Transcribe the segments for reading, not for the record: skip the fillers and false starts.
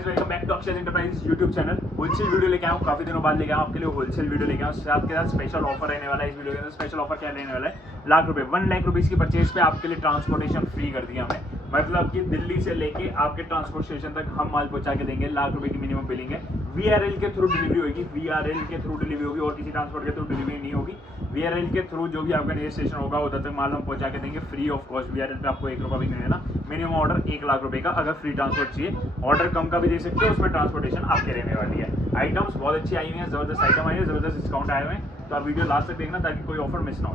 Guys, welcome back to Akshay enterprise YouTube channel. Wholesale video लेके आया हूँ, काफी दिनों बाद लेके आया हूँ आपके लिए होलसेल वीडियो लेके आया हूँ। साथ के साथ स्पेशल ऑफर रहने वाला है। इस वीडियो के अंदर स्पेशल ऑफर क्या रहने वाला है, लाख रुपए 1 लाख रुपीज की परचेज पे आपके लिए ट्रांसपोर्टेशन फ्री कर दिया हमें। मतलब कि दिल्ली से लेके आपके ट्रांसपोर्ट स्टेशन तक हम माल पहुंचा के देंगे। लाख रुपए की मिनिमम बिलिंग है। VRL के थ्रू डिलीवरी होगी, VRL के थ्रू डिलीवरी होगी और किसी ट्रांसपोर्ट के थ्रू डिलीवरी नहीं होगी। VRL के थ्रू जो भी आपका नियर स्टेशन होगा उधर तक माल हम पहुंचा के देंगे फ्री ऑफ कॉस्ट। VRL पे आपको 1 रुपया भी नहीं देना। मिनिमम ऑर्डर 1 लाख रुपए का। अगर फ्री ट्रांसपोर्ट चाहिए, ऑर्डर कम का भी दे सकते हो, उसमें ट्रांसपोर्टेशन आपके रहने वाली है। आइटम्स बहुत अच्छी आई हुई हैं, जबरदस्त आइटम आई है, जबरदस्त डिस्काउंट आए हुए हैं। तो आप वीडियो लास्ट तक देखना ताकि कोई ऑफर मिस ना हो।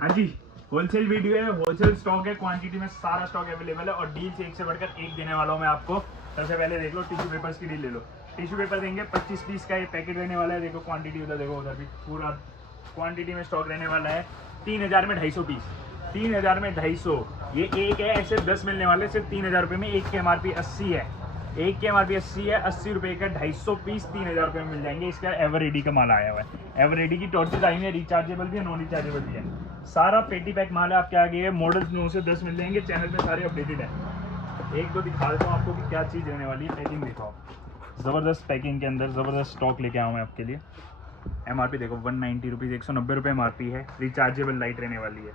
हाँ जी, होलसेल वीडियो है, होलसेल स्टॉक है, क्वांटिटी में सारा स्टॉक अवेलेबल है और डील एक से बढ़कर एक देने वाला हूँ मैं आपको। सबसे पहले देख लो, टिश्यू पेपर्स की डील ले लो। टिश्यू पेपर देंगे 25 पीस का ये पैकेट रहने वाला है। देखो क्वांटिटी उधर, देखो उधर भी पूरा क्वांटिटी में स्टॉक रहने वाला है। 3000 में 250 पीस, 3000 में 250। ये एक है, ऐसे 10 मिलने वाले। सिर्फ 3000 रुपये में। एक के MRP 80 है, एक के MRP 80 है। 80 रुपये का 250 पीस 3000 रुपये में मिल जाएंगे। इसका एवरेडी का माल आया हुआ है। एवरेडी की टॉर्चेज आई है, रिचार्जेबल भी है, नॉन रिचार्जेबल भी है। सारा पेटी पैक माल है आपके आगे है। मॉडल्स 9 से 10 मिल जाएंगे। चैनल पे सारे अपडेटेड है। एक दो दिखा देता हूँ आपको कि क्या चीज़ रहने वाली है। पैकिंग दिखाओ, ज़बरदस्त पैकिंग के अंदर ज़बरदस्त स्टॉक लेके आया हूँ मैं आपके लिए। MRP देखो 190 रुपीज़, 190 रुपये MRP है। रिचार्जेबल लाइट रहने वाली है।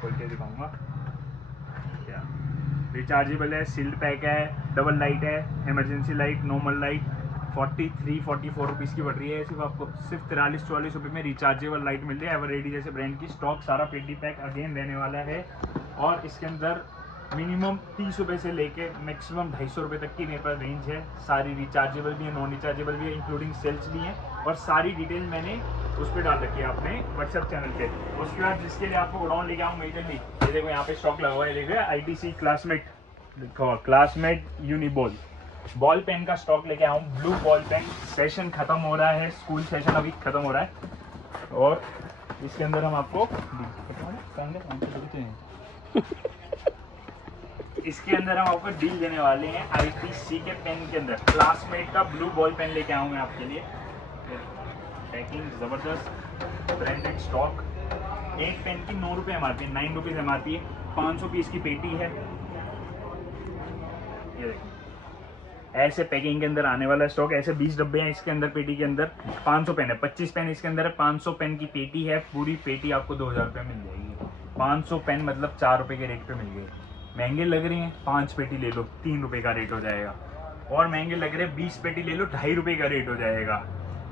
खोल के दिखाऊंगा क्या रिचार्जेबल है। सील्ड पैक है, डबल लाइट है, emergency light, normal light. 43-44 rupees की पड़ रही है। सिर्फ आपको सिर्फ 43-44 रुपये में रिचार्जेबल लाइट मिल रही है। एवरेडी जैसे ब्रांड की स्टॉक सारा पेटी पैक अगेन रहने वाला है। और इसके अंदर मिनिमम 30 रुपये से लेके मैक्सिमम 250 रुपये तक की मेरे पास रेंज है। सारी रिचार्जेबल भी है, नॉन रिचार्जेबल भी है, इंक्लूडिंग सेल्स भी है। और सारी डिटेल मैंने उस पर डाल रखी है अपने व्हाट्सएप चैनल पे। उसके बाद जिसके लिए आपको गोडाउन लेके आऊँ मेजरली, ये देखो यहाँ पे स्टॉक लगा हुआ है। देखो ITC क्लासमेट लिखा, क्लासमेट यूनिबॉल बॉल पेन का स्टॉक लेके आऊँ। ब्लू बॉल पेन, सेशन खत्म हो रहा है, स्कूल सेशन अभी खत्म हो रहा है। और इसके अंदर हम आपको इसके अंदर हम आपको डील देने वाले हैं। ITC के पेन के अंदर क्लासमेट का ब्लू बॉल पेन लेके आऊँ मैं आपके लिए। पैकिंग जबरदस्त, ब्रांडेड स्टॉक। एक पेन की 9 रुपये MRP, 9 रुपीज़ MRP है। 500 पीस की पेटी है। ये देखिए, ऐसे पैकिंग के अंदर आने वाला स्टॉक। ऐसे 20 डब्बे हैं इसके अंदर। पेटी के अंदर 500 पेन है, 25 पेन इसके अंदर है। 500 पेन की पेटी है। पूरी पेटी आपको 2000 रुपये मिल जाएगी। 500 पेन मतलब 4 रुपये के रेट पे मिल गए। महंगे लग रहे हैं, 5 पेटी ले लो 3 रुपये का रेट हो जाएगा। और महंगे लग रहे हैं, 20 पेटी ले लो 2.5 रुपये का रेट हो जाएगा।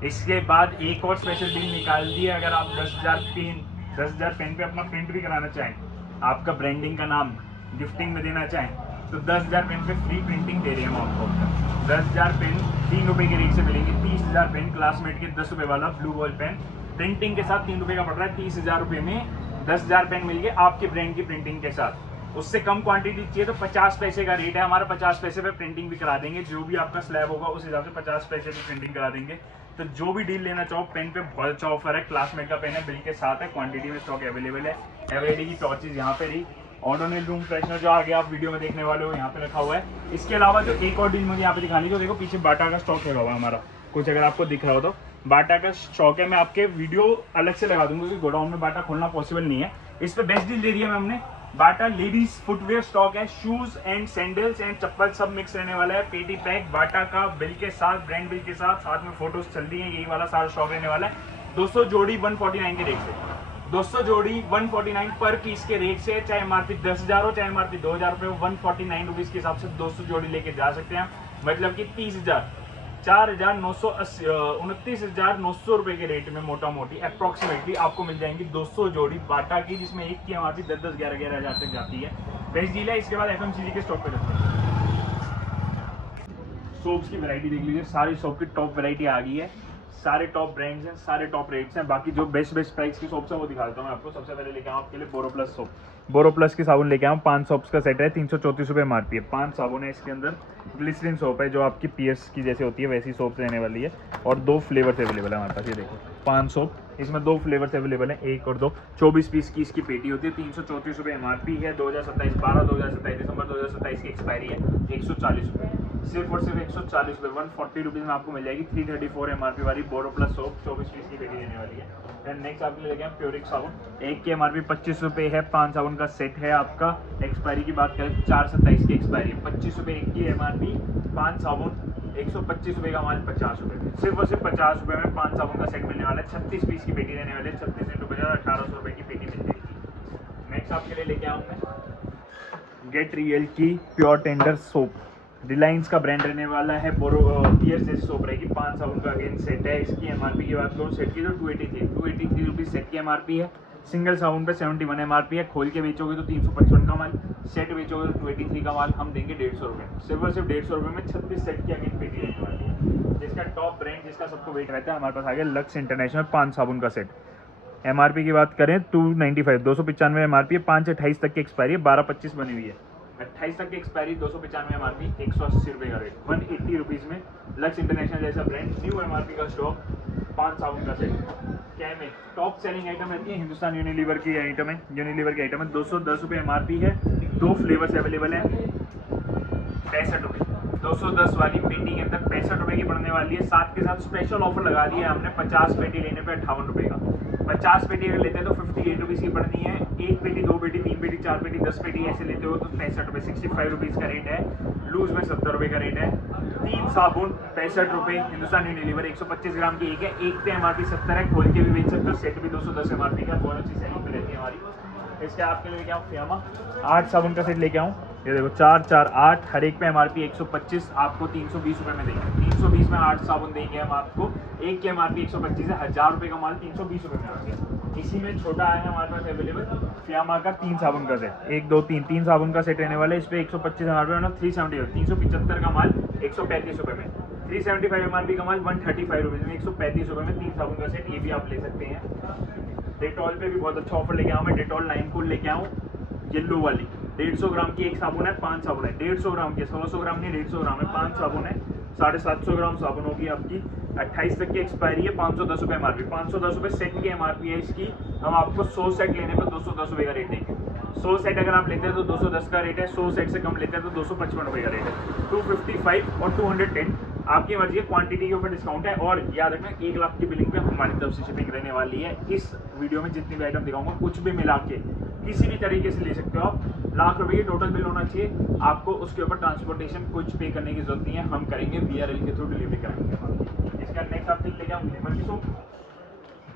इसके बाद एक और स्पेशल डील निकाल दी है। अगर आप 10,000 पेन पे अपना प्रिंट भी कराना चाहें, आपका ब्रांडिंग का नाम गिफ्टिंग में देना चाहें, तो 10,000 पेन पे फ्री प्रिंटिंग दे रहे हैं हम आपको। 10,000 पेन 3 रुपये के रेट से मिलेंगे। 30,000 पेन क्लासमेट के 10 रुपये वाला ब्लू बॉल पेन प्रिंटिंग के साथ 3 रुपये का पड़ रहा है। 30,000 रुपये में 10,000 पेन मिल गए आपके ब्रांड की प्रिंटिंग के साथ। उससे कम क्वांटिटी चाहिए तो 50 पैसे का रेट है हमारा। 50 पैसे पे प्रिंटिंग भी करा देंगे। जो भी आपका स्लैब होगा उस हिसाब से 50 पैसे की प्रिंटिंग करा देंगे। तो जो भी डील लेना चाहो, पेन पे बहुत अच्छा ऑफर है। क्लासमेट का पेन है, बिल के साथ है, क्वांटिटी में स्टॉक अवेलेबल है। एवरेडी की टॉर्चेज यहाँ पे रही। ऑडोनिल रूम फ्रेशनर जो आगे आप वीडियो में देखने वाले हो यहाँ पे रखा हुआ है। इसके अलावा जो एक और डील मुझे यहाँ पे दिखानी, तो देखो पीछे बाटा का स्टॉक लगा हुआ है हमारा। कुछ अगर आपको दिख रहा हो तो बाटा का स्टॉक है। मैं आपके वीडियो अलग से लगा दूंगा क्योंकि गोडाउन में बाटा खोलना पॉसिबल नहीं है। इस पे बेस्ट डील दे दी है हमने। बाटा लेडीज फुटवेयर स्टॉक है, शूज एंड सैंडल्स एंड चप्पल सब मिक्स रहने वाला है। पेटी पैक बाटा का बिल के साथ, ब्रांड बिल के साथ, साथ में फोटोज चल रही है। यही वाला सारा स्टॉक रहने वाला है। 200 जोड़ी 149 के रेट से, 200 जोड़ी 149 पर पीस के रेट से। चाहे MRP 10,000 हो, चाहे MRP 2,000 रुपये हो, 149 रुपीज़ के हिसाब से 200 जोड़ी लेके जा सकते हैं। मतलब कि 30,000, 4,980, 29,900 रुपये के रेट में मोटा मोटी अप्रॉक्सीमेटली आपको मिल जाएंगी 200 जोड़ी बाटा की, जिसमें एक की MRP 10-10, 11-11 हज़ार तक जाती है। बेस्ट डील है। इसके बाद FMCG के स्टॉक पे रखते हैं। सोप्स की वैरायटी देख लीजिए, सारी सोप की टॉप वैरायटी आ गई है। सारे टॉप ब्रांड्स हैं, सारे टॉप रेट्स हैं। बाकी जो बेस्ट प्राइस की सोप्स हैं वो दिखाता हूँ मैं आपको। सबसे पहले लेके आऊँ आपके लिए बोरोप्लस सोप। बोरोप्लस की साबुन लेके आऊँ। 5 सोप्स का सेट है, 334 रुपये MRP है। 5 साबुन है इसके अंदर। ग्लिसरीन सोप है जो आपकी PS की जैसे होती है वैसी सोप्स रहने वाली है। और 2 फ्लेवर्स अवेलेबल है हमारे पास। ये देखो 5 सोप, इसमें 2 फ्लेवर्स अवेलेबल हैं, 1 और 2। 24 पीस की इसकी पेटी होती है। 334 रुपये MRP है। 2027 12 2027 दिसंबर 2027 की एक्सपायरी है। 140 रुपये। सिर्फ और सिर्फ 140 रुपये 140 रुपीज़ में आपको मिल जाएगी 334 MRP वाली बोरो प्लस सोप 24 पीस की पेटी देने वाली है। एंड नेक्स्ट आपके लिए लेके आए प्योरिक साबुन। एक की MRP 25 रुपये है, 5 साबुन का सेट है आपका। एक्सपायरी की बात करें 4/27 की एक्सपायरी है, 25 रुपये एक की MRP, 5 साबुन 125 रुपये का माल 50 रुपये, सिर्फ और सिर्फ 50 रुपये में 5 साबुन का सेट मिलने वाला है। 36 पीस की पेटी देने वाले, 36 रुपये 1800 रुपये की पेटी मिल जाएगी। नेक्स्ट आपके लिए लेके आऊँ मैं गेट रियल की प्योर टेंडर सोप। रिलायंस का ब्रांड रहने वाला है, बोरो पियर से सोप रहेगी। 5 साबुन का अगेन सेट है। इसकी MRP की बात करूँ सेट की तो 283 रुपीज़ सेट की MRP है। सिंगल साबुन पे 71 MRP है। खोल के बेचोगे तो 355 का माल, सेट बेचोगे तो 283 का माल हम देंगे 150 रुपये। सिर्फ और सिर्फ 150 रुपये में 36 सेट की अगेन पेटी रहने वाली है। जिसका टॉप ब्रांड जिसका सबको वेट रहता है हमारे पास आ गया लक्स इंटरनेशनल 5 साबुन का सेट। MRP की बात करें 295 295 MRP है। 5/28 तक की एक्सपायरी है, 12/25 बनी हुई है। 28 तक की एक्सपायरी 295 MRP 180 रुपये का रेट 180 रुपीज़ में लक्स इंटरनेशनल जैसा ब्रांड न्यू MRP का स्टॉक 5 साबुन का सेट। क्या है टॉप सेलिंग आइटम रहती है, हिंदुस्तान यूनिलीवर की आइटम है। यूनिलीवर की आइटम है 210 रुपये MRP है। 2 फ्लेवर्स अवेलेबल है, 65 रुपये 210 वाली पेटी के अंदर 65 रुपये की पड़ने वाली है। साथ के साथ स्पेशल ऑफर लगा दिया है हमने 50 पेटी लेने पे 58 रुपये का। 50 पेटी अगर लेते हैं तो 58 रुपीज़ की पड़नी है। 1 पेटी 2 पेटी 3 पेटी 4 पेटी 10 पेटी ऐसे लेते हो तो 65 रुपये 65 रुपीज़ का रेट है। लूज में 70 रुपये का रेट है। 3 साबुन 65 रुपये। हिंदुस्तान यूनिलीवर 125 ग्राम की एक है। एक पे MRP 70 है, खोल के भी बेच सकते हो। सेट भी 210 MRP का, बहुत अच्छी सेलिंग पे रहती है हमारी। इसके आपके लिए लेके आऊँ फियामा 8 साबुन का सेट लेके आऊँ। ये देखो 4 4 8 हर एक पे MRP 125, आपको 320 रुपये में देंगे। 320 में 8 साबुन देंगे हम आपको। एक की MRP 125 है, 1000 रुपये का माल 320 रुपये में आ गया। इसी में छोटा आया है हमारे पास अवेलेबल फियामा का 3 साबुन का सेट। 1 2 3 3 साबुन का सेट रहने वाला है। इस पर 125 MRP मतलब 370 375 का माल 135 रुपये में। 375 MRP का माल 135 रुपीज़ में 135 रुपये में 3 साबुन का सेट, ये भी आप ले सकते हैं। डेटॉल पे भी बहुत अच्छा ऑफर लेके आऊँ मैं। डेटॉल 9 कूल लेके आऊँ येलो वाली। 150 ग्राम की एक साबुन है, 5 साबुन है। 150 ग्राम की 100 ग्राम नहीं 150 ग्राम है, 5 साबुन है। 750 ग्राम साबुन होगी आपकी। 28 तक की एक्सपायरी है। 510 रुपये MRP, 510 रुपये सेट की MRP है इसकी। हम आपको 100 सेट लेने पर 210 रुपये का रेट देंगे। 100 सेट अगर आप लेते हैं तो 210 का रेट है। 100 सेट से कम लेते हैं तो 255 रुपये का रेट है। 255 और 210 आपकी मर्जी है। क्वांटिटी के ऊपर डिस्काउंट है। और याद रखना 1 लाख की बिलिंग पे हमारी तरफ से शिपिंग रहने वाली है। इस वीडियो में जितनी भी आइटम दिखाऊंगा कुछ भी मिला के किसी भी तरीके से ले सकते हो आप। लाख रुपए की टोटल बिल होना चाहिए आपको। उसके ऊपर ट्रांसपोर्टेशन कुछ पे करने की जरूरत नहीं है, हम करेंगे VRL के थ्रू डिलीवरी कराएंगे। इसका नेक्स्ट आपके लेके आऊँ लेमन की सोप।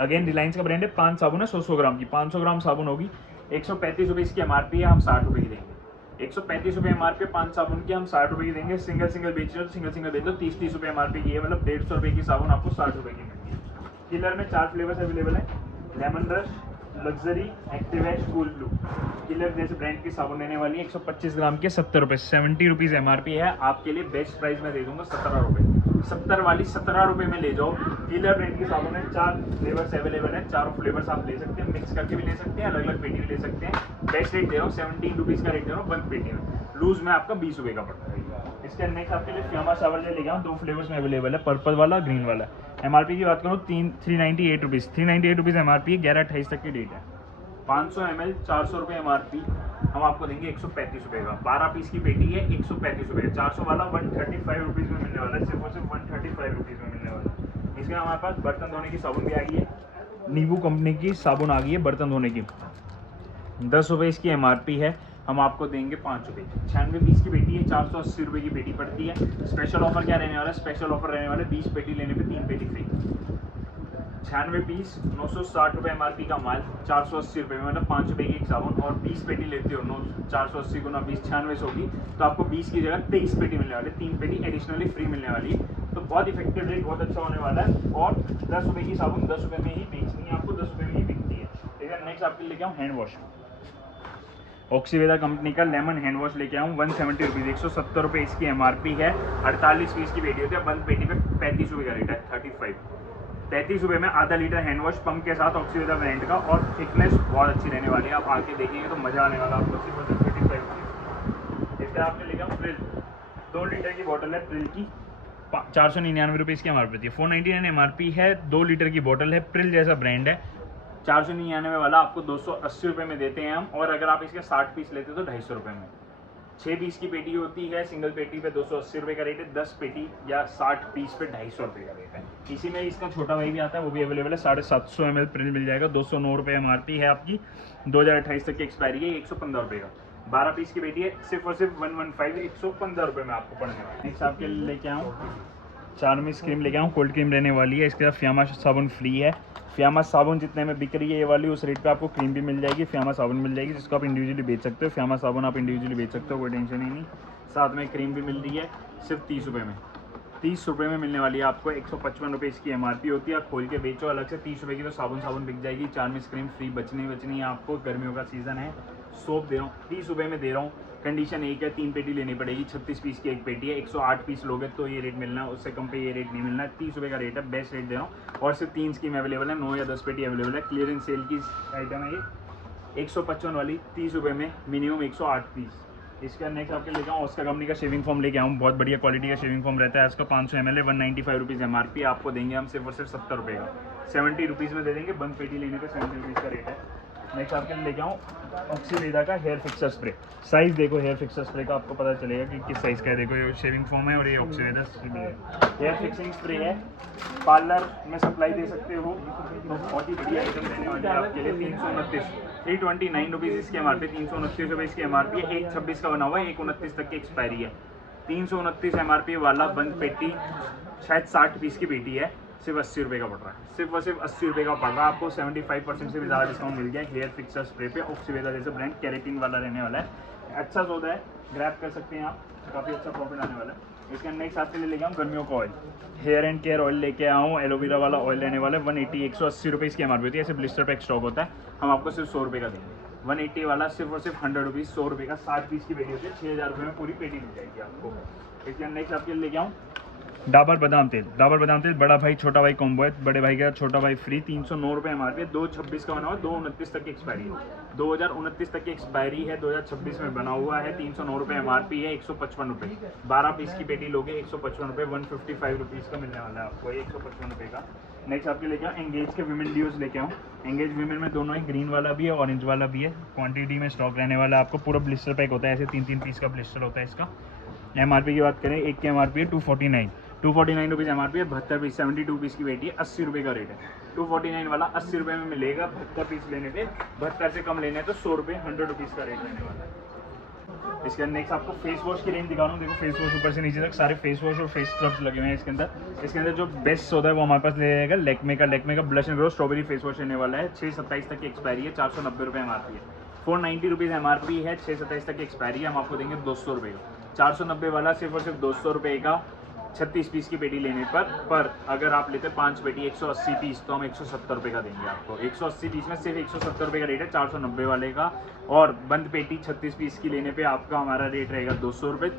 अगेन रिलायंस का ब्रांड है। 5 साबुन है 100 ग्राम की। 500 ग्राम साबुन होगी। 135 रुपये इसकी MRP है, हम 60 रुपये की देंगे। 135 रुपये MRP 5 साबुन की हम 60 रुपये की देंगे। सिंगल सिंगल बेच रहे हो तो सिंगल सिंगल बेच लो। 30 रुपये MRP की है, मतलब 150 रुपये की साबुन आपको 60 रुपये की मिलती है। किलर में 4 फ्लेवर्स अवेलेबल है, लेमन रश, लग्जरी, एक्टिव एश, कूल ब्लू। किलर जैसे ब्रांड की साबुन लेने वाली है। 125 ग्राम के 70 रुपये 70 रुपीज़ MRP है। आपके लिए बेस्ट प्राइस में दे दूंगा 17 रुपये। 70 वाली 17 रुपये में ले जाओ। किलर ब्रांड की साबुन है। 4 फ्लेवर्स अवेलेबल है। चारों फ्लेवर्स आप ले सकते हैं, मिक्स करके भी ले सकते हैं, अलग अलग पेटी भी ले सकते हैं। बेस्ट रेट दे रहा हूँ 17 रुपीज़ का रेट दे रहा हूँ 1 पेटी में। लूज में आपका 20 रुपये का पड़ता है। इसके नेक्स्ट आपके लिए फियामा शावर जेल लेके आऊँ। 2 फ्लेवर्स में अवेलेबल है, पर्पल वाला ग्रीन वाला। MRP की बात करूँ 398 रुपीज़ 398 रुपीज़ MRP है। 11/28 तक की डेट है। 500 ml 400 रुपये MRP, हम आपको देंगे 135 रुपये का। 12 पीस की पेटी है 135 रुपये। 400 वाला 135 रुपीज़ में मिलने वाला है। सिर्फ और सिर्फ 135 रुपीज़ में मिलने वाला है। इसमें हमारे पास बर्तन धोने की साबुन भी आ गई है। नींबू कंपनी की साबुन आ गई है बर्तन धोने की। 10 रुपये इसकी MRP है, हम आपको देंगे 5 रुपये। 96 पीस की पेटी है, 480 रुपये की पेटी पड़ती है। स्पेशल ऑफर क्या रहने वाला है? स्पेशल ऑफर रहने वाला है 20 पेटी लेने पे 3 पेटी फ्री। 96 पीस 960 रुपये MRP का माल 480 रुपये में, मतलब 5 रुपये की एक साबुन। और 20 पेटी लेते हो 480 गुना 20 96 होगी तो आपको 20 की जगह 23 पेटी मिलने वाली है। 3 पेटी एडिशनली फ्री मिलने वाली है। तो बहुत इफेक्टिव रेट, बहुत अच्छा होने वाला है। और 10 रुपये की साबुन 10 रुपये में ही बेचनी है आपको, 10 रुपये में ही बिकती है। ठीक है। नेक्स्ट आपके लेके आऊँ हैंड वॉश। ऑक्सीवेदा कंपनी का लेमन हैंड वॉश लेके आऊँ 170 रुपीज़ 170 रुपये इसकी MRP है। 48 पीस की पेटी होती है। 1 पेटी पे 35 रुपये का रेट है। 33 रुपये में आधा लीटर हैंड वॉश पंप के साथ ऑक्सीवेदा ब्रांड का। और थिकनेस बहुत अच्छी रहने वाली है, आप आके देखेंगे तो मज़ा आने वाला आपको। सिर्फ 35 रुपीज़। इसका आपने लेके आऊँ प्रिल 2 लीटर की बॉटल है प्रिल की। 499 रुपये इसकी MRP थी। 499 MRP है। 2 लीटर की बॉटल है, प्रिल जैसा ब्रांड है। 499 वाला आपको 280 रुपये में देते हैं हम। और अगर आप इसके 60 पीस लेते हैं तो 250 रुपये में। 6 पीस की पेटी होती है, सिंगल पेटी पे 280 रुपये का रेट है, 10 पेटी या 60 पीस पे 250 रुपये का रेट है। इसी में इसका छोटा भाई भी आता है, वो भी अवेलेबल है, 750 ml प्रिंट मिल जाएगा, 209 रुपये MRP है आपकी, 2028 तक की एक्सपायरी है, 115 रुपये का। 12 पीस की पेटी है, सिर्फ और सिर्फ 115 115 रुपये में आपको पड़ने वाला है। नेक्स्ट आपके लिए लेके आऊँ चारमिस क्रीम लेके आऊँ, कोल्ड क्रीम रहने वाली है, इसके साथ फियामा साबुन फ्री है। फियामा साबुन जितने में बिक रही है ये वाली, उस रेट पे आपको क्रीम भी मिल जाएगी, फियामा साबुन मिल जाएगी, जिसको आप इंडिविजुअली बेच सकते हो। फियामा साबुन आप इंडिविजुअली बेच सकते हो, कोई टेंशन ही नहीं। साथ में क्रीम भी मिल रही है, सिर्फ 30 रुपये में, 30 रुपये में मिलने वाली है आपको। 155 रुपये इसकी MRP होती है, आप खोल के बेचो अलग से 30 रुपये की, तो साबुन बिक जाएगी। चारमिस क्रीम फ्री बचनी है आपको, गर्मियों का सीज़न है। सोप दे रहा हूँ 30 रुपये में दे रहा हूँ। कंडीशन एक है, 3 पेटी लेनी पड़ेगी, 36 पीस की एक पेटी है, 108 पीस लोगे तो ये रेट मिलना है, उससे कम पे ये रेट नहीं मिलना है। 30 रुपये का रेट है, बेस्ट रेट दे रहा हूँ। और सिर्फ 3 स्कीम अवेलेबल है, 9 या 10 पेटी अवेलेबल है। क्लियरेंस सेल की आइटम है ये, 155 वाली 30 रुपये में, मिनिमम 108 पीस। इसका नेक्स्ट आपके लेके आऊँ ऑस्कर कंपनी का शेविंग फोम लेके आऊँ, बहुत बढ़िया क्वालिटी का शेविंग फोम रहता है। इसका 500 ml है, 195 रुपीज़ MRP, आपको देंगे हम सिर्फ और सिर्फ 70 रुपये का, 70 रुपीज़ में दे देंगे। बंद पेटी लेने पे 70 रुपीज़ का रेट है। नेक्स्ट आपके लिए लेके आऊँ ऑक्सीवेदा का हेयर फिक्सर स्प्रे। साइज़ देखो हेयर फिक्सर स्प्रे का, आपको पता चलेगा कि किस साइज़ का है। देखो ये शेविंग फोम है और ये ऑक्सीवेदा स्प्रे है, हेयर फिक्सिंग स्प्रे है। पार्लर में सप्लाई दे सकते हो, तो बहुत ही बढ़िया आइटम देने वाली है आपके लिए। 329 रुपीज़ इसकी MRP, 329 रुपये इसकी MRP है। 1/26 का बना हुआ है, 1/29 तक की एक्सपायरी है। 329 MRP वाला बंद पेटी, शायद 60 पीस की पेटी है, सिर्फ 80 रुपये का पड़ रहा है, सिर्फ और सिर्फ 80 रुपये का पड़ रहा है आपको। 75% से भी ज़्यादा डिस्काउंट मिल गया हेयर फिक्सर स्प्रे पे। ऑक्सीवेदा जैसे ब्रांड, केराटिन वाला रहने वाला है, अच्छा सौदा है, ग्रैब कर सकते हैं आप, काफ़ी अच्छा प्रॉफिट आने वाला है। इसके नेक्स्ट आपके लिए लेके आऊँ गर्मियों का oil, hair and care oil लेके आऊँ, एलोवेरा वाला ऑयल लेने वाला है। 180 रुपये इसकी MRP होती है, ऐसे ब्लिस्टर पैक स्टॉक होता है, हम आपको सिर्फ 100 रुपये का देंगे। 180 वाला सिर्फ और सिर्फ 100 रुपीज़, 100 रुपये का 60 पीस की पेटी होती है, 6000 रुपये में पूरी पेटी मिल जाएगी आपको। इसके नेक्स्ट आपके लिए लेके आऊँ डाबर बादाम तेल। डाबर बादाम तेल बड़ा भाई छोटा भाई कॉम्बो है, बड़े भाई का छोटा भाई फ्री, 309 रुपये MRP है। 2/26 का बना हुआ है, 2/29 तक की एक्सपायरी है, 2029 तक की एक्सपायरी है, 2026 में बना हुआ है। 309 रुपये MRP है, 155 रुपये। 12 पीस की पेटी लोगे 155 रुपये, 155 रुपीज़ का मिलने वाला है आपको, 155 रुपये का। नेक्स्ट आपके लेके आऊँ एंगेज के विमेन ड्यूज लेके आऊँ। एंगेज विमेन में दोनों ही, ग्रीन वाला भी है, ऑरेंज वाला भी है, क्वांटिटी में स्टॉक रहने वाला है आपको। पूरा ब्लिस्टर पैक होता है, ऐसे 3-3 पीस का ब्लिस्टर होता है इसका। MRP की बात करें, एक की MRP है 249 रुपीज़ MRP है। 72 पीस, 72 पीस की पेटी है, 80 रुपये का रेट है। 249 वाला 80 रुपये में मिलेगा, 72 पीस लेने पे, 72 से कम लेने हैं तो 100 रुपये, 100 रुपीज़ का रेट रहने वाला है। इसके अंदर नेक्स्ट आपको फेस वॉश की रेंज दिखा रहा हूँ। देखो फेस वॉश ऊपर से नीचे तक सारे फेस वॉश और फेस स्क्रब्स लगे हुए हैं इसके अंदर। इसके अंदर जो बेस्ट होता है वो हमारे पास ले जाएगा लैक्मे का blush and glow strawberry face wash रहने वाला है। 6/27 तक की एक्सपायरी है, 490 रुपये MRP है। 490 रुपीज़ MRP है, 6/27 तक की एक्सपायरी है, हम आपको देंगे 200 रुपये का। 490 वाला सिर्फ और सिर्फ 200 रुपये का, 36 पीस की पेटी लेने पर अगर आप लेते 5 पेटी 180 पीस तो हम 170 रुपये का देंगे आपको। 180 पीस में सिर्फ 170 रुपये का रेट है 490 वाले का। और बंद पेटी 36 पीस की लेने पे आपका हमारा रेट रहेगा 200 रुपये।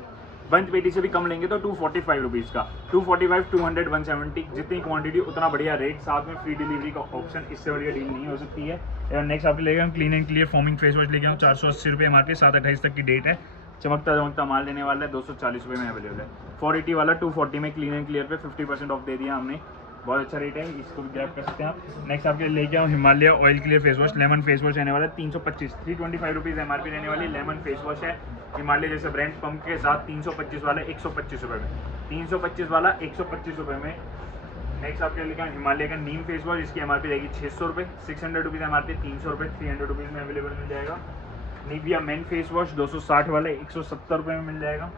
बंद पेटी से भी कम लेंगे तो 245 रुपीज़ का, 245, 200, 170, जितनी क्वांटिटी उतना बढ़िया रेट, साथ में फ्री डिलीवरी का ऑप्शन, इससे बढ़िया डील नहीं हो सकती है। और नेक्स्ट आपके लेके हम clean and clear forming face wash लेके आऊँ, 480 रुपये MRP, 7/28 तक की डेट है। चमकता माल लेने वाला है, 240 रुपये में अवेलेबल है। 480 वाला 240 में क्लीन एंड क्लियर पे 50% ऑफ दे दिया हमने, बहुत अच्छा रेट है, इसको भी ग्रैब कर सकते हैं आप। नेक्स्ट आपके लेके आऊँ Himalaya oil clear face wash, lemon face wash रहने वाला है, 325, 325 रुपीज़ MRP रहने वाली लेमन फेस वॉश है। हिमालय जैसे ब्रांड पंप के साथ 325 वाला 125 रुपये में, 325 वाला 125 रुपये में। नेक्स्ट आपके लेके आऊँ हिमालय का नीम फेस वॉश, इसकी MRP रहेगी 600 रुपये, 600 रुपीज़ MRP, 300 रुपये, 300 रुपीज़ में अवेलेबल मिल जाएगा। निविया मेन फेस वॉश 260 वाला 170 रुपये में मिल जाएगा।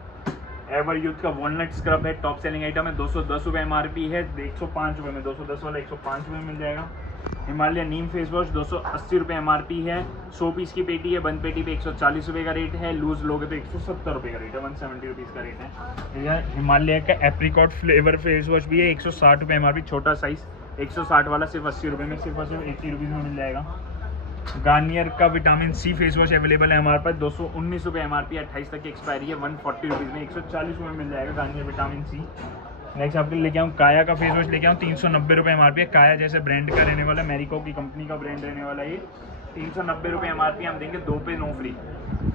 एवर यूथ का वॉलनट स्क्रब है, टॉप सेलिंग आइटम है, 210 रुपये MRP है, 105 रुपये में, 210 वाला 105 रुपये में मिल जाएगा। हिमालय नीम फेस वॉश 280 रुपये MRP है, 100 पीस की पेटी है, बंद पेटी पे 140 रुपये का रेट है, लूज लोगे तो 170 रुपये का रेट है, 170 रुपीज़ का रेट है। यह हिमालय का एप्रिकॉट फ्लेवर फेस वॉश भी है, 160 रुपये MRP, छोटा साइज़, 160 वाला सिर्फ 80 रुपये में, सिर्फ और सिर्फ 80 रुपीज़ में मिल जाएगा। गार्नियर का vitamin C face wash available है हमारे पास, 219 रुपये MRP, 28 तक की एक्सपायरी है, 140 रुपीज़ में, 140 रुपये में मिल जाएगा गार्नियर विटामिन सी। नेक्स्ट आपके लिए लेके आऊँ काया का फेस वॉश लेके आऊँ, 390 रुपये MRP है। काया जैसे ब्रांड का रहने वाला है, मैरिको की कंपनी का ब्रांड रहने वाला है ये, 390 रुपये MRP, हम देंगे 2 पे 9 फ्री,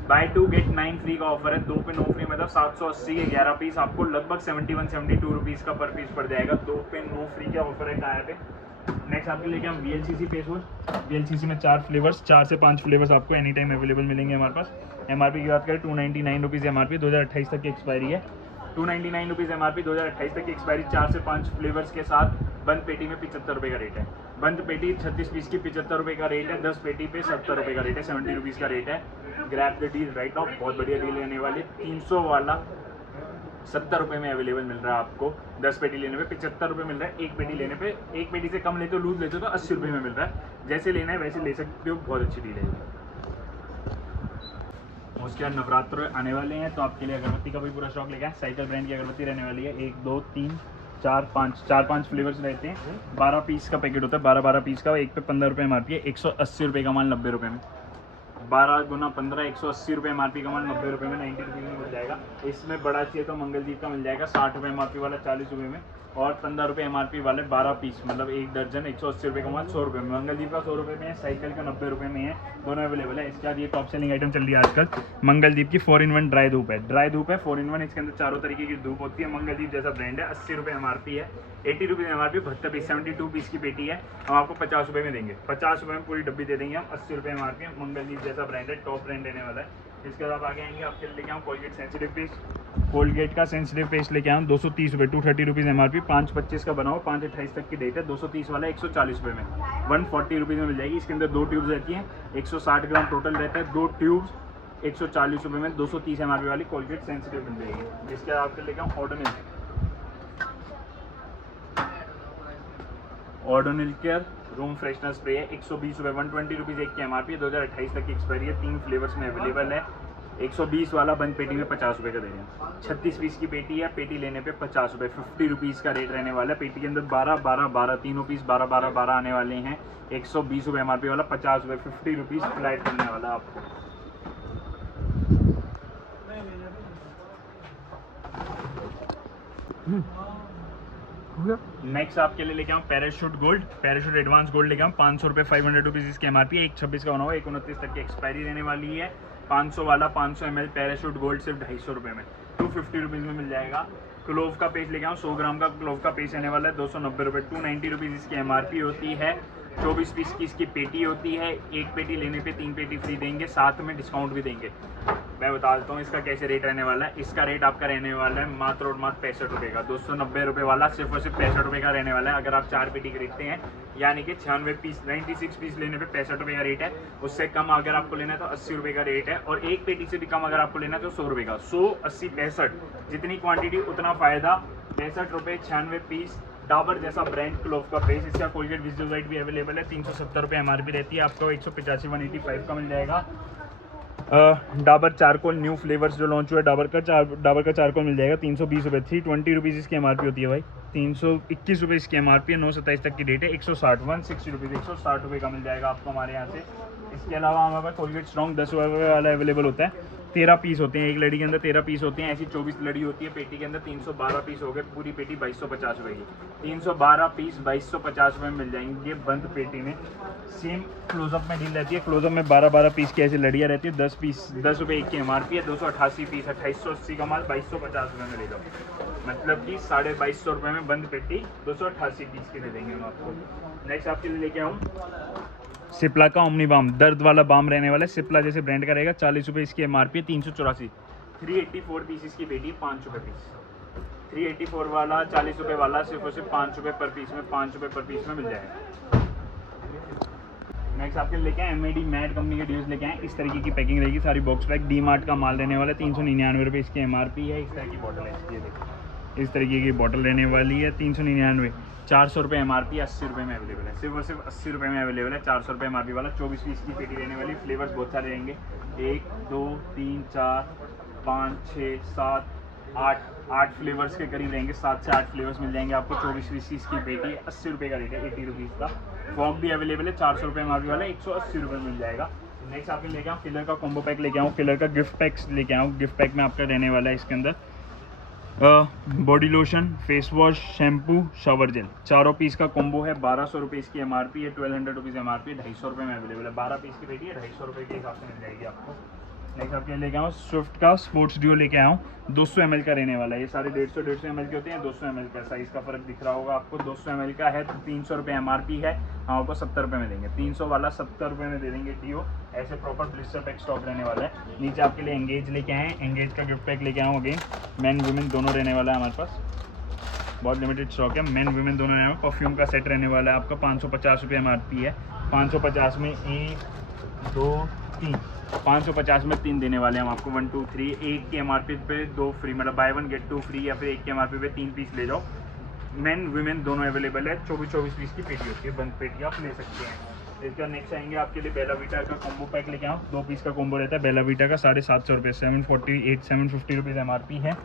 बाय 2 गेट 9 फ्री का ऑफर है। 2 पे 9 फ्री मतलब 780 के 11 पीस, आपको लगभग 71-72 रुपीज़ का पर पीस पड़ जाएगा। 2 पे 9 फ्री का ऑफर है काया पे। नेक्स्ट नेक्स्ट आपके लेके हम VLCC फेस वॉश। VLCC में 4 फ्लेवर्स, 4 से 5 फ्लेवर्स आपको एनी टाइम अवेलेबल मिलेंगे हमारे पास। MRP की बात करें 299 रुपीज़ MRP, 2028 तक की एक्सपायरी है। 299 रुपीज़ MRP, 2028 तक की एक्सपायरी। 4 से 5 फ्लेवर्स के साथ बंद पेटी में 75 रुपये का रेट है। बंद पेटी 36 पीस की 75 रुपये का रेट है। 10 पेटी पे 70 रुपये का रेट है, 70 रुपीज़ का रेट है। Grab the deal right now, बहुत बढ़िया डील रहने वाली। 300 वाला 70 रुपये में अवेलेबल मिल रहा है आपको। 10 पेटी लेने पे 75 रुपये मिल रहा है। एक पेटी लेने पे, एक पेटी से कम लेते हो, लूज लेते हो तो 80 रुपये में मिल रहा है। जैसे लेना है वैसे ले सकते हो, बहुत अच्छी डील है। उसके बाद नवरात्र आने वाले हैं तो आपके लिए अगरबत्ती का भी पूरा स्टॉक लेके आए। साइकिल ब्रांड की अगरबत्ती रहने वाली है। 1 2 3 4 5 फ्लेवर्स रहते हैं। 12 पीस का पैकेट होता है, 12 पीस का। एक पे 15 रुपये MRP है। 180 रुपये का माल 90 रुपये में। 12 गुना 15, 180 रुपये MRP का माल 90 रुपये में, 90 रुपये में मिल जाएगा। इसमें बड़ा चाहिए तो मंगलदीप का मिल जाएगा 60 रुपये MRP वाला 40 रुपये में, और 15 रुपये MRP वाले 12 पीस, मतलब 1 दर्जन 180 रुपये का माल 100 रुपये में। मंगलदीप का 100 रुपये में है, साइकिल का 90 रुपये में है, दोनों अवेलेबल है। इसके बाद ये टॉप सेलिंग आइटम चल रही है आजकल, मंगलदीप की 4-in-1 ड्राई धूप है। ड्राई धूप है 4-in-1, इसके अंदर चारों तरीके की धूप होती है। मंगलदीप जैसा ब्रांड है। 80 रुपये MRP है, 80 रुपीज़ MRP, 72 पीस, 72 पीस की पेटी है। हम आपको 50 रुपये में देंगे, 50 रुपये में पूरी डब्बी दे देंगे हम। 80 रुपये MRP, मंगलदीप जैसा ब्रांड है, टॉप ब्रांड रहने वाला है। इसके बाद आप आगे आएंगे, आपके लेके आऊँ कोलगेट सेंसिटिव पेस्ट। कोलगेट का सेंसिटिव पेस्ट लेके आऊँ 230 रुपये, 230 रुपीज़ MRP। 5/25 का बनाओ, 5/28 तक की डेट है। 230 वाला 140 रुपये में, 140 रुपीज़ में मिल जाएगी। इसके अंदर 2 ट्यूब्स रहती हैं, 160 ग्राम टोटल रहता है। 2 ट्यूब्स 140 रुपये में 230 MRP वाली कोलगेट सेंसिटिव मिल जाएगी। इसके बाद आपके लेके आऊँ Odonil care room freshener spray है। 120 रुपये, 120 रुपीज़ एक की MRP है। 2028 तक की एक्सपायरी है। 3 फ्लेवर्स में अवेलेबल है। 120 वाला बंद पेटी में 50 रुपये का दे रहे हैं। 36 पीस की पेटी है, पेटी लेने पे 50 रुपये, 50 रुपीज़ का रेट रहने वाला है। पेटी के अंदर 12 तीनों पीस 12 आने वाले हैं। 120 रुपये MRP वाला, 50 रुपये, 50 रुपीज़ फ्लैट करने वाला आपको। नेक्स्ट आपके लिए लेके आऊँ parachute gold, parachute advance gold लेके आऊँ 500 रुपये, 500 रुपीज़ इसकी MRP है। 1/26 का बना हुआ, 1/29 तक की एक्सपायरी रहने वाली है। 500 वाला 500 ml पैराशूट गोल्ड सिर्फ 250 रुपये में, 250 रुपीज़ में मिल जाएगा। क्लोव का पेस्ट लेके आऊँ 100 ग्राम का क्लोव का पेस्ट रहने वाला है 290 रुपये, 290 रुपीज़ इसकी MRP होती है। 24 पीस की इसकी पेटी होती है। एक पेटी लेने पे 3 पेटी फ्री देंगे, साथ में डिस्काउंट भी देंगे। मैं बता देता हूँ इसका कैसे रेट रहने वाला है। इसका रेट आपका रहने वाला है मात्र और मात्र 65 रुपये का। 290 रुपये वाला सिर्फ और सिर्फ 65 रुपये का रहने वाला है। अगर आप 4 पेटी खरीदते हैं, यानी कि 96 पीस, 96 पीस लेने पे 65 रुपये का रेट है। उससे कम अगर आपको लेना है तो 80 रुपये का रेट है, और एक पेटी से भी कम अगर आपको लेना है तो 100 रुपये का। 100, 80, 65, जितनी क्वान्टिटी उतना फ़ायदा। 65 रुपये, 96 पीस। डाबर जैसा ब्रांड क्लोव का पेस्ट, इसका कोलगेट विजुअलाइट भी अवेलेबल है। 370 रुपये MRP रहती है, आपको 185, 185 का मिल जाएगा। डाबर चारकोल न्यू फ्लेवर्स जो लॉन्च हुआ है, डाबर का चारकोल मिल जाएगा 320 रुपये, 320 रुपीज़ इसकी MRP होती है भाई। 321 रुपये इसकी MRP है। 9/27 तक की डेट है। 160, 160 रुपीज़, 160 रुपये का मिल जाएगा आपको हमारे यहाँ से। इसके अलावा हमारे पास कोलगेट स्ट्रॉन्ग 10 रुपये वाला अवेलेबल होता है। 13 पीस होते हैं, एक लड़ी के अंदर 13 पीस होते हैं। ऐसी 24 लड़ी होती है पेटी के अंदर। 312 पीस हो गए, पूरी पेटी 2250 रुपये की। 312 पीस 2250 रुपये में मिल जाएंगे बंद पेटी में। सेम क्लोजअप में डील रहती है। क्लोजअप में 12 पीस की ऐसी लड़ियाँ रहती है। 10 पीस 10 रुपये एक की MRP है। 288 पीस, 2880 का माल 2250 रुपये में ले जाओ, मतलब कि 2250 रुपये में बंद पेटी 288 पीस की दे देंगे हम आपको। नेक्स्ट आपके लिए लेके आऊँ सिप्ला का ओमनी बाम, दर्द वाला बाम रहने वाला है। सिप्ला जैसे ब्रांड का रहेगा। 40 रुपये इसकी MRP है। 384, 384 पीस इसकी पेटी, 5 रुपये पीस। 384 वाला 40 रुपये वाला सिर्फ और सिर्फ 5 रुपये पर पीस में, 5 रुपये पर पीस में मिल जाएगा। नेक्स्ट आपके लेके आए MAD मैट कंपनी के ड्यूज लेके आए। इस तरीके की पैकिंग रहेगी, सारी बॉक्स पैक। डी मार्ट का माल रहने वाला है। 399 रुपये इसकी MRP है। इस तरह की बॉटल है इसकी, ये देखिए इस तरीके की बॉटल रहने वाली है। 399, 400 रुपये MRP, 80 रुपये में अवेलेबल है। सिर्फ और सिर्फ 80 रुपये में अवेलेबल है। 400 रुपये MRP वाला। 24 पीस की पेटी रहने वाली। फ्लेवर्स बहुत सारे रहेंगे, 1 2 3 4 5 6 7 8 फ्लेवर्स के करीब रहेंगे। 7 से 8 फ्लेवर्स मिल जाएंगे आपको। 24 पीस की इसकी पेटी, 80 रुपये का रेट है, 80 रुपीज़ का। फॉग भी अवेलेबल है। 400 रुपये MRP वाला, 180 रुपये मिल जाएगा। नेक्स्ट आपके लेके आऊँ फिलर का कॉम्बो पैक लेके आऊँ। फिलर का गिफ्ट पैक्स लेके आऊँ। गिफ्ट पैक में आपका रहने वाला है इसके अंदर body lotion, face wash, shampoo, shower gel, चारों पीस का कॉम्बो है। 1200 रुपये इसकी MRP है। 1200 रुपीज़ MRP है। 250 रुपये में अवेलेबल है। 12 पीस की पेटी है, 250 रुपये के हिसाब से मिल जाएगी आपको। नेक्स्ट आपके लिए लेके आऊँ स्विफ्ट का स्पोर्ट्स ड्यू लेके आया हूँ। 200 ml का रहने वाला है। ये सारे 150 ml के होते हैं, 200 ml का साइज़ का फ़र्क दिख रहा होगा आपको। 200 ml का है तो 300 रुपये MRP है, हम आपको 70 रुपये में देंगे। 300 वाला 70 रुपये में दे देंगे डीओ। ऐसे प्रॉपर ब्लिस्टर पैक स्टॉक रहने वाला है। नीचे आपके लिए एंगेज लेके आए हैं, एंगेज का गिफ्ट पैक लेके आऊँ अगेन। मैन वुमेन दोनों रहने वाला है हमारे पास, बहुत लिमिटेड स्टॉक है। मेन वुमेन दोनों रहने वाला। परफ्यूम का सेट रहने वाला है आपका 550 रुपये MRP है। 550 में 1 2 3, 550 में 3 देने वाले हैं हम आपको। 1 2 3, 1 के MRP पे 2 फ्री, मतलब बाय 1 गेट 2 फ्री, या फिर 1 के MRP पे 3 पीस ले जाओ। मेन वुमेन दोनों अवेलेबल है। 24 पीस की पेटी होती है, बंद पेटी आप ले सकते हैं। इसका नेक्स्ट आएंगे आपके लिए बेला वीटा का कॉम्बो पैक लेके आओ। 2 पीस का कॉम्बो रहता है बेला वीटा का, 750 रुपये, 750 रुपीज़ MRP है।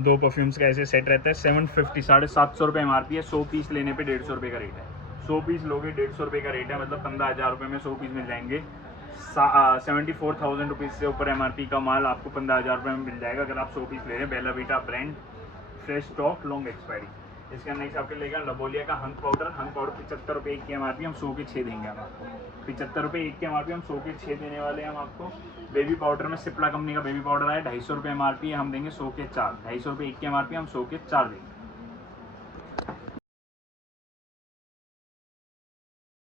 2 परफ्यूम्स का ऐसे सेट रहता है, 750, 750 रुपये MRP है। 100 पीस लेने पे 150 रुपये का रेट है। 100 पीस लोगे 150 रुपये का रेट है, मतलब 15,000 रुपये में 100 पीस मिल जाएंगे। 74,000 रुपीज़ से ऊपर MRP का माल आपको 15,000 रुपये में मिल जाएगा अगर आप 100 पीस ले रहे हैं। Bella Vita brand, fresh stock, long expiry. इसका नेक्स्ट आपके लेगा लबोलिया का हंग पाउडर। हंग पाउडर 75 रुपये 1 के MRP, हम 100 के 6 देंगे हम आपको। 75 रुपये 1 के MRP, हम 100 के 6 देने वाले हैं हम आपको। बेबी पाउडर में सिप्ला कंपनी का बेबी पाउडर आया, 250 रुपये MRP है, हम देंगे 100 के 4। 250 रुपये 1 के MRP, हम 100 के 4 देंगे।